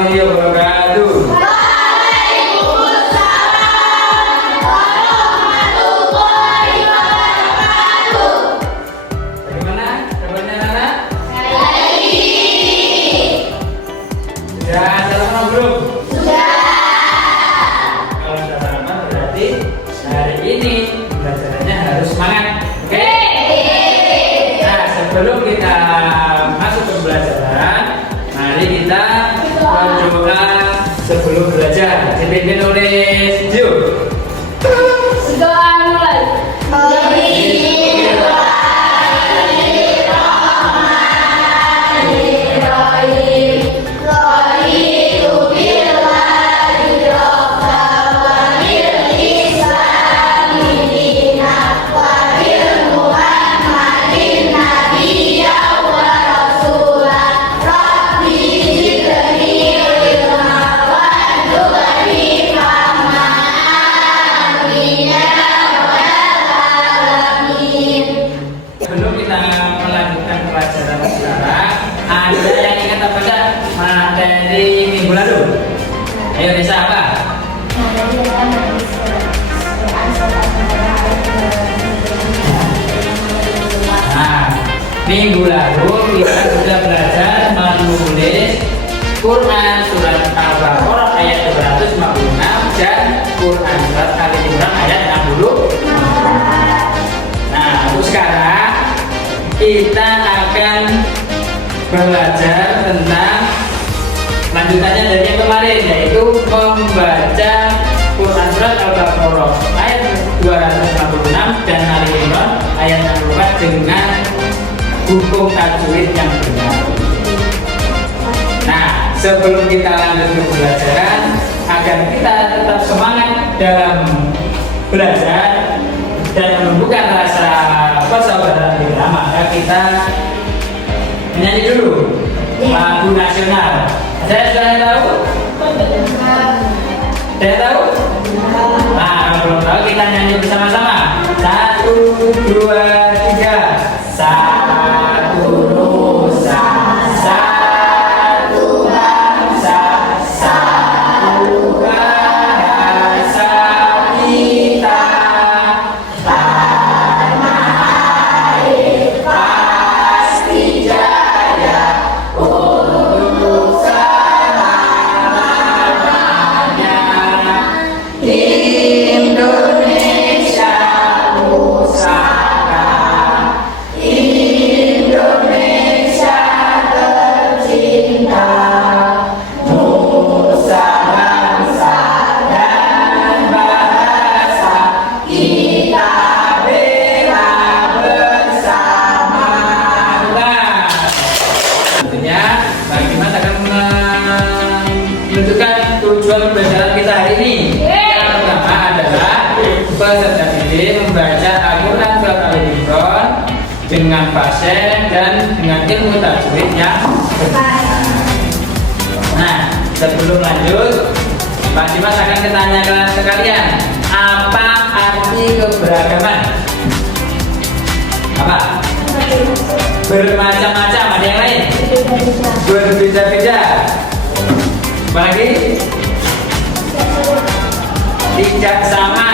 warahmatullahi wabarakatuh. Bagaimana kabarnya anak-anak? Sudah sarapan belum? Kalau sudah sarapan berarti hari ini belajarnya harus semangat. Oke? Nah, sebelum kita masuk ke pembelajaran, mari kita berdoa sebelum belajar. Dipimpin oleh Dio. Doa mulai. Sebelum kita melanjutkan pelajaran sekarang, ada yang ingat apa enggak materi minggu lalu? Ayo Nisa, apa? Nah, minggu lalu kita sudah belajar menulis Quran surat Al-Baqarah ayat 256 dan Quran surat Al-Imran ayat 60. Nah, untuk sekarang kita akan belajar tentang lanjutannya dari yang kemarin, yaitu membaca Quran surat Al-Baqarah ayat 266 dan Al-Imran ayat 64 dengan hukum tajwid yang benar. Nah, sebelum kita lanjut ke pembelajaran, agar kita tetap semangat dalam belajar dan menumbuhkan rasa persahabatan kita, maka kita menyanyi dulu lagu nasional. Saya sudah tahu? Saya tahu? Nah, kalau belum tahu kita nyanyi bersama-sama. 1, 2, 3. Satu Nusa, satu bangsa, satu bahasa kita. Tanah air pasti jaya untuk selama-lamanya. Indonesia pusaka, Indonesia tercinta, nusa bangsa dan bahasa kita bela bersama. Tentunya Bang Dimas akan menentukan tujuan pembelajaran kita hari ini. Yang pertama adalah peserta didik membaca Al-Quran surat Al-Imran dengan fasih dan dengan ilmu tajwid yang benar. Nah, sebelum lanjut, Pak Dimas akan bertanyakan ke kalian, apa arti keberagaman? Apa? Bermacam-macam, ada yang lain? Berbeda-beda. Apa lagi? Tidak sama.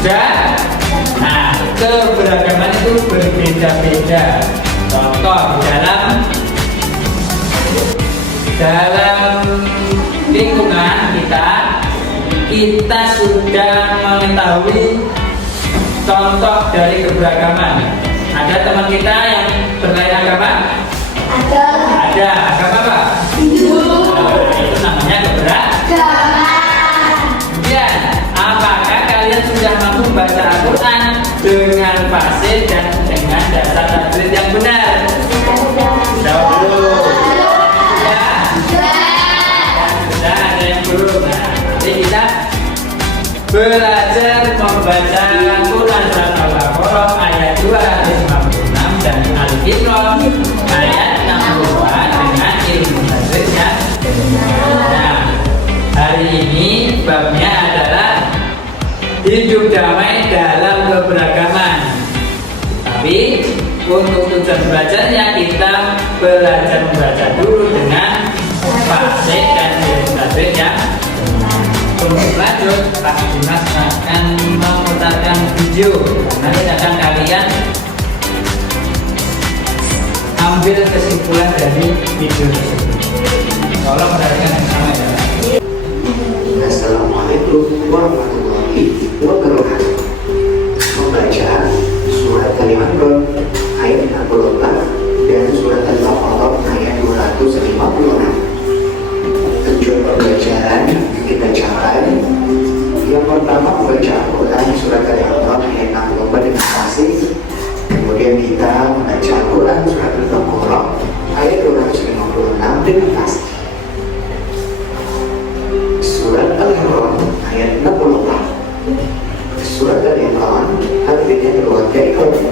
Dan nah, keberagaman itu berbeda-beda. Contoh dalam lingkungan kita sudah mengetahui contoh dari keberagaman. Ada teman kita yang berlain agama? Ada. Agama apa? Hindu. Itu namanya keberagaman. Kemudian, apakah kalian sudah mampu membaca Al-Quran dengan fasih dan dengan dasar tajwid yang benar? Jawab dulu. Sudah, ada yang belum. Nah, nanti kita belajar membaca Quran surat Al-Baqarah ayat 256 dan Al-Imran ayat 62 dengan ilmu tajwidnya. Nah, hari ini babnya adalah hidup damai dalam keberagaman. Tapi untuk tujuan belajarnya kita belajar membaca dulu dengan fasih dan ilmu tajwid yang benar. Untuk lanjut, Pak Dimas akan memutarkan video. Nanti akan kalian ambil kesimpulan dari video tersebut. Tolong perhatikan yang sama ya. Assalamualaikum warahmatullahi wabarakatuh. Membaca surat Al-Imran ayat 64 dan surat Al-Baqarah ayat 256. Tujuan pembacaan kita catat. Yang pertama membaca Al-Quran surat Al-Imran ayat 64 dengan fasih. Kemudian kita membaca Al-Quran surat Al-Baqarah ayat 256 dengan fasih. Surat Al-Imran ayat 64. Surat Al-Imran artinya keluarga Imran,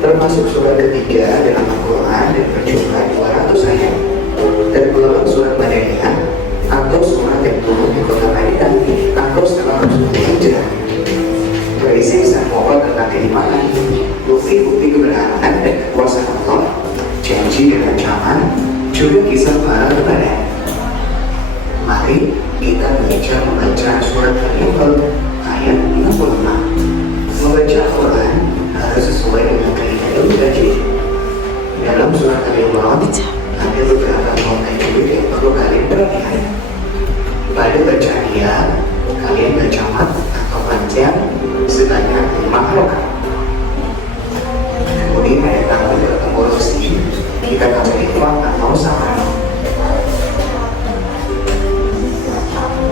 termasuk surat ketiga dalam Al-Quran dan berjumlah 200 ayat. Tergolong surat Madaniyah atau surat yang turun di kota Madinah atau setelah Rasulullah Hijrah. Berisi kisah pokok tentang keimanan, bukti-bukti kebenaran dan kekuasaan Allah, janji dan ancaman, juga kisah para kepada. Mari kita membaca surat Al-Imran ayat 66. Membaca Al-Quran harus sesuai dengan kaidah ilmu tajwid. Dalam surat Al-Imran ada beberapa norma tajwid yang perlu kalian perhatikan. Pada bacaan ya, kalian baca mat atau panjang sebanyak 5 harokat. Kemudian pada tangan bertemu rosi, kita baca ikhwan atau sama.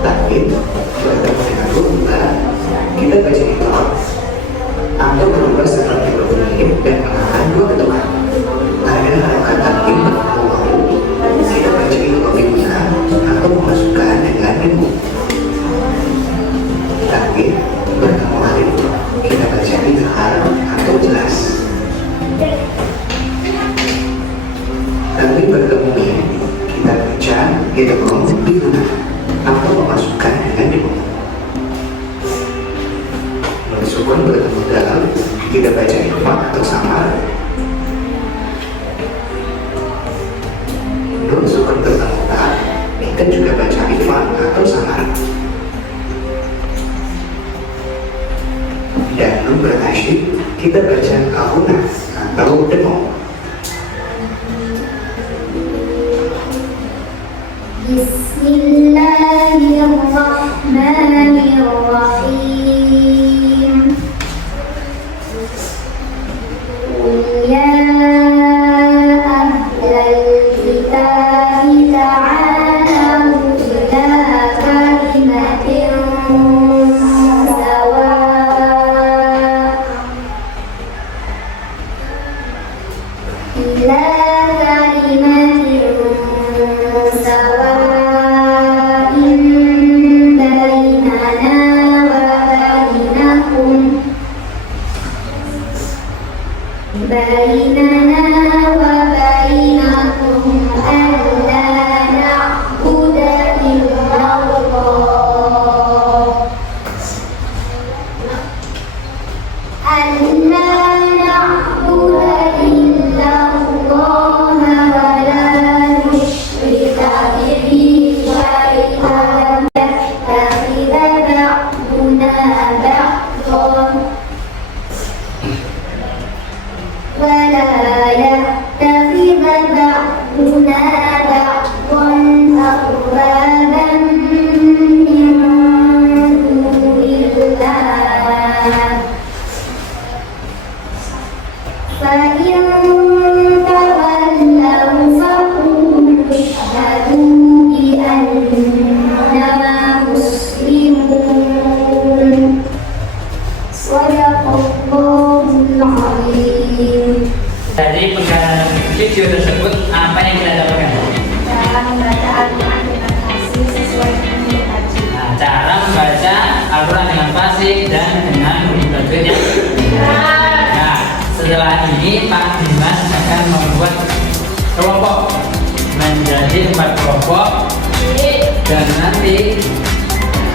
Tapi bertemu dengan rumah, kita baca ikhwan atau berubah seperti berbunyi dan mengarah dua ke depan. Ada harokat takdim kita baca ikhwan atau memasukkan dengan ilmu. Tapi bertemu alif kita baca idhar atau jelas. Tapi bertemu mim kita baca idgham biguna atau memasukkan dengan ilmu. Sukun bertemu dalam kita baca ikhwan atau samar. Nun sukun bertemu tak kita juga baca ikhwan atau samar. Dan nun berasyik kita baca kahuna atau demo. Bismillahirrahmanirrahim. Ya ahlal kitab ta'alu ila kalimatin sawa ila kalimatin sawa بيننا وبينكم ألا نعبد إلا الله ألا نعبد إلا الله ولا نشرك به شيئا يتخذ بعضنا بعضا ولا يتخذ بعضنا بعضا أربابا من دون الله فإن تولوا فقولوا اشهدوا بأننا مسلمون صدق الله العظيم. Dari penggalan video tersebut apa yang kita dapatkan? Cara membaca Al-Quran dengan fasih sesuai dengan huruf tajwid. Nah, cara membaca Al-Quran dengan fasih dan dengan huruf tajwid yang benar. Nah, setelah ini Pak Dimas akan membuat kelompok menjadi 4 kelompok dan nanti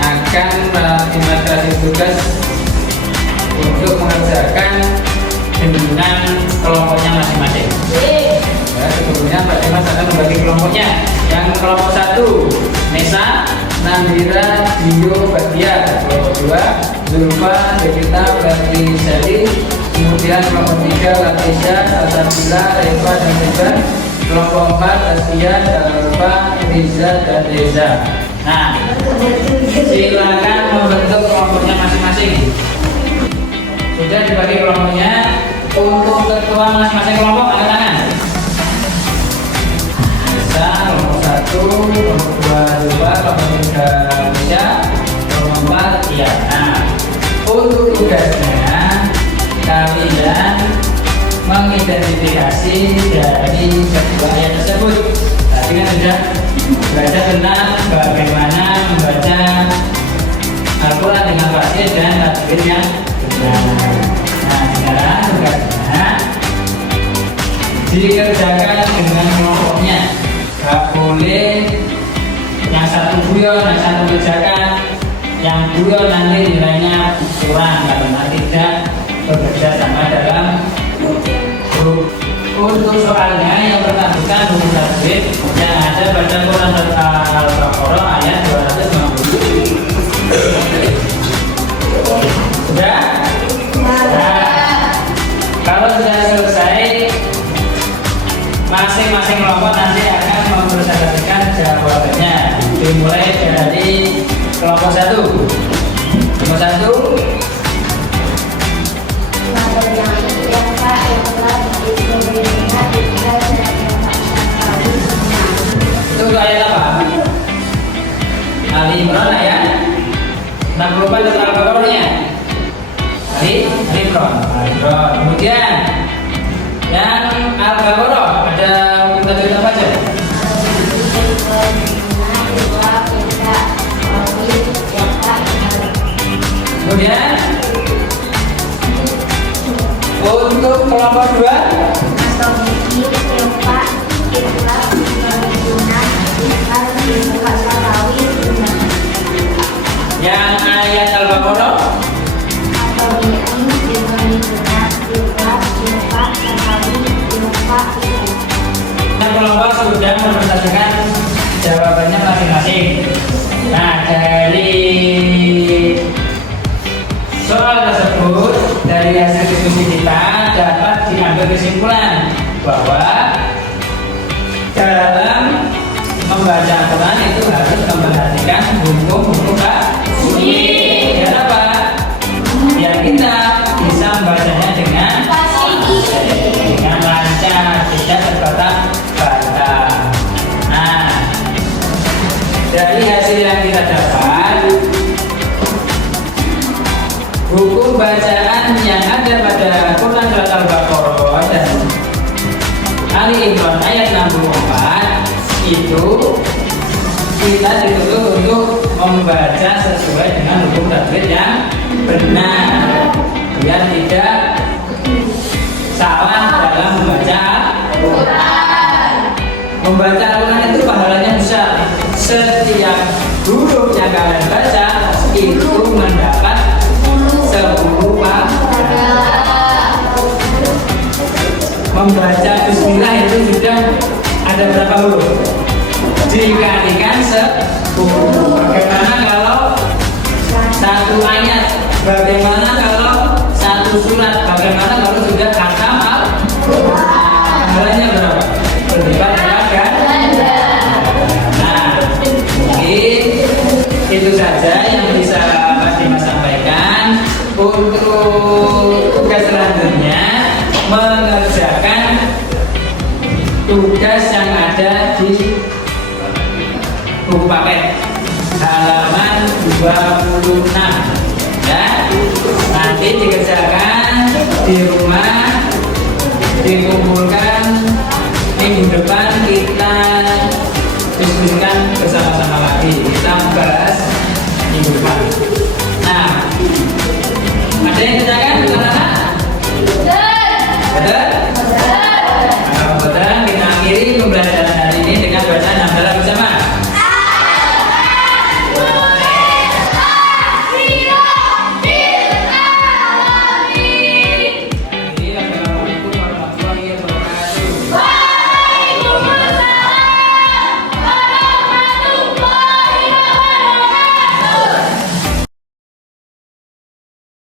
akan melakukan tugas untuk mengerjakan dengan kelompoknya masing-masing. Ya, sebelumnya Pak Dimas akan membagi kelompoknya. Yang kemudian kelompok 3 Latisha, Salsabila, Reva dan Reza. Kelompok 4 Tasya, Dalfa, Riza dan Reza. Nah, silakan membentuk kelompoknya masing-masing. Sudah dibagi kelompoknya. Untuk ketua masing-masing kelompok angkat tangan. Bisa kelompok 1, kelompok 2 Reva, kelompok 3 Tasya, kelompok 4 iya. Nah, untuk tugasnya kalian mengidentifikasi dari kedua ayat tersebut. Tadi kan sudah belajar tentang bagaimana membaca Al-Quran dengan fasih dan tajwid yang benar. Nah, sekarang tugasnya dikerjakan dengan kelompoknya. Gak boleh yang satu guyon, yang satu kerjakan. Yang guyon nanti nilainya kurang karena tidak bekerja sama dalam grup. Untuk soalnya yang bertandukkan buku tajwid yang ada pada Quran Al-Baqarah ayat 250. Sudah? Nah, kalau sudah selesai, masing-masing kelompok nanti akan mempresentasikan jawabannya. Dimulai dari kelompok 1. Kelompok 1. Itu untuk ayat apa? Ali Imran ayat 64 dari Al-Baqarahnya. Ali Imran. Kemudian yang Al-Baqarah ada tajwid apa aja? Kemudian untuk kelompok 2 yang ayat Al-Baqarah yang kelompok sudah mempresentasikan jawabannya masing-masing. Nah, dari soal tersebut, dari hasil diskusi kita dapat diambil kesimpulan bahwa dalam membaca Al-Quran itu harus memperhatikan hukum-hukum tajwid. Kenapa? Biar kita bisa membacanya dengan lancar, tidak terbata-bata. Nah, dari hasil yang kita dapat, hukum bacaan yang ada pada Quran Surat Al-Baqarah dan Ali Imran ayat 64 itu kita dituntut untuk membaca sesuai dengan hukum tajwid yang benar, biar tidak salah dalam membaca Al-Quran. Membaca Al-Quran itu pahalanya besar. Setiap huruf yang kalian baca itu mendapat 10 pahala. Membaca Bismillah itu sudah ada berapa huruf? Dikalikan 10. Bagaimana kalau satu ayat? Bagaimana kalau satu surat? Bagaimana kalau sudah khatam Al-Quran? Pahalanya berapa? Berlipat kan? Nah, mungkin itu saja yang bisa Mas Dimas sampaikan. Untuk tugas selanjutnya mengerjakan tugas yang ada di buku paket halaman 26 ya. Nanti dikerjakan di rumah, dikumpulkan minggu depan